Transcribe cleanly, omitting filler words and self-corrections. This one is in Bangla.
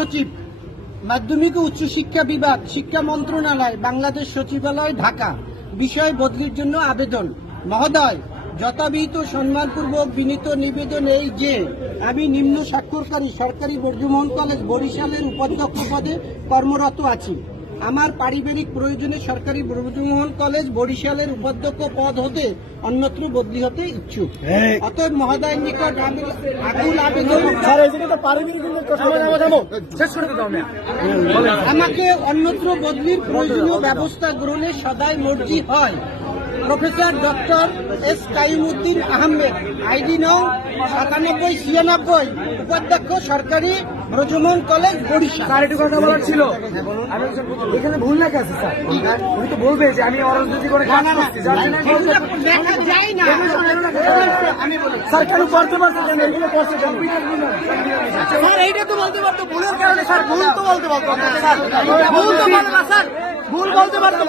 সচিব মাধ্যমিক ও উচ্চ শিক্ষা বিভাগ শিক্ষা মন্ত্রণালয় বাংলাদেশ সচিবালয় ঢাকা বিষয় বদলির জন্য আবেদন। মহোদয়, যথাবিহিত সম্মানপূর্বক বিনীত নিবেদন এই যে আমি নিম্ন স্বাক্ষরকারী সরকারি ব্রজমোহন কলেজ বরিশালের উপাধ্যক্ষ পদে কর্মরত আছি। আমার পারিবারিক প্রয়োজনে সরকারি ব্রজমোহন কলেজ বরিশালের উপাধ্যক্ষ পদ হতে অন্যত্র বদলি হতে ইচ্ছুক। অতএব মহোদয়ের নিকট আমি আকুল আবেদন আমাকে অন্যত্র বদলির প্রয়োজনীয় ব্যবস্থা গ্রহণে সদাই মর্জি হয়। Professor doctor S Kaimuddin Ahmed, ID নং 9796, উপাধ্যক্ষ সরকারি ব্রজমোহন কলেজ বরিশাল। স্যার একটু কথা বলার ছিল, এখানে ভুল লেখা আছে স্যার, উনি তো বলবে যে আমি অরাজনীতি করে কাজ করছি, দেখা যায় না। আমি বলি স্যার কেন করতে পারছে কেন, এগুলো করছে কেন? স্যার এইটা তো বলতে পারতো, ভুলের কারণে স্যার, ভুল তো বলতে পারতো স্যার, ভুল তো বলতে পারতো, ভুল বলতে পারতো।